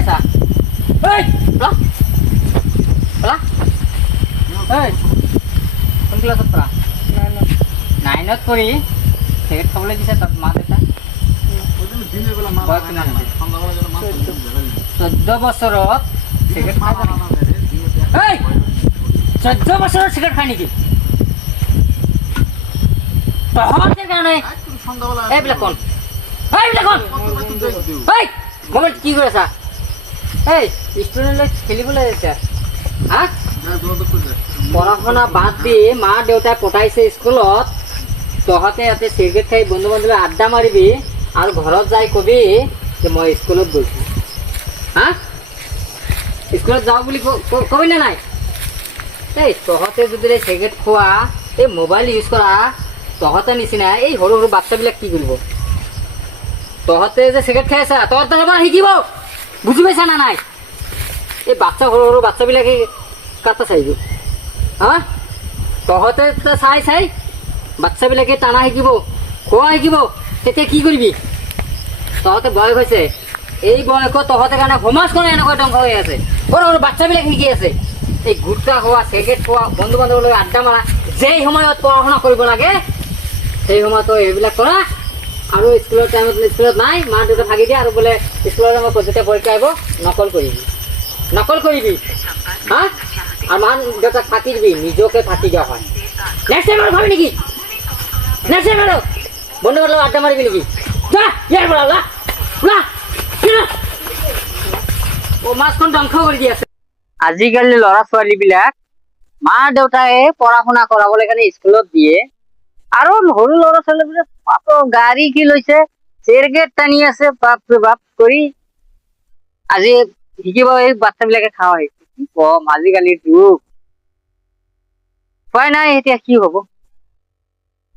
আছা এই বলা বলা এই কোন ক্লাছত পঢ়া নাইনত পঢ়ি সিগাৰেট খাবলৈ দিছে তাত মা দেউতা 14 বছৰত সিগাৰেট খাই এই 14 বছৰত সিগাৰেট খাই নেকি তহঁতে কাৰণে এইবিলাক কোন এইবিলাক কোন এই মোবাইল কি কৰি আছা এই ষ্টুডেণ্ট খেলিবলৈ আহিছা হা পঢ়া শুনা বাদ দি মা দেউতাই পঠাইছে স্কুলত তহঁতে ইয়াতে চিগাৰেট খাই বন্ধু বান্ধৱী আড্ডা মাৰিবি আৰু ঘৰত যাই কবি যে মই স্কুলত গৈছোঁ হা স্কুলত যাওঁ বুলি কবি নে নাই এই তহঁতে যদি চিগাৰেট খোৱা এই মোবাইল ইউজ কৰা তহঁতে নিচিনা এই সৰু সৰু বাচ্চাবিলাক কি কৰিব তহঁতে যে চিগাৰেট খাই আছা তহঁতে পৰা শিকিব বুজি পাইছা না নাই এই বাচ্চা সৰু সৰু বাচ্চাবিলাকে কাটা চাইব হা তহঁতে চাই চাই বাচ্চাবিলাকে টানা শিকিব খোৱা শিকিব তেতিয়া কি কৰিবি তহঁতে বয়স হৈছে এই বয়সত তহঁতে কাৰণে সমাজখন এনেকুৱা ধ্বংস হৈ আছে সৰু সৰু বাচ্চাবিলাক শিকি আছে এই গুটখা খোৱা চিগাৰেট খোৱা বন্ধু বান্ধৱৰ লগত আড্ডা মাৰা যেই সময়ত পঢ়া শুনা কৰিব লাগে সেই সময়ত এইবিলাক কৰা আৰু স্কুলৰ টাইমত স্কুলত নাই মা দেউতা ভাগি দিয়ে আৰু বোলে স্কুলৰ টাইমত যেতিয়া পৰীক্ষা আহিব নকল কৰিবি হা আৰু মা দেউতাক ফাঁকি দিবি নিজকে ফাঁকি দিয়া হয় নেক্সট টাইম আৰু ভাবি নেকি নেক্সট টাইম আৰু বন্ধু বান্ধৱ আড্ডা মাৰিবি নেকি যা ইয়াৰ পৰা ওলা সমাজখন ধ্বংস কৰি দি আছে আজিকালি ল'ৰা ছোৱালীবিলাক মা দেউতাই পঢ়া শুনা কৰাবলৈ কাৰণে স্কুলত দিয়ে আৰু সৰু ল'ৰা ছোৱালীবিলাক গাড়ী কি লৈছে চিগাৰেট টানি আছে বাপৰে বাপ কৰি আজি শিকিব এই বাচ্চাবিলাকে খাওয়া কি কম আজিকালিৰ যুগ উপায় নাই এতিয়া কি হব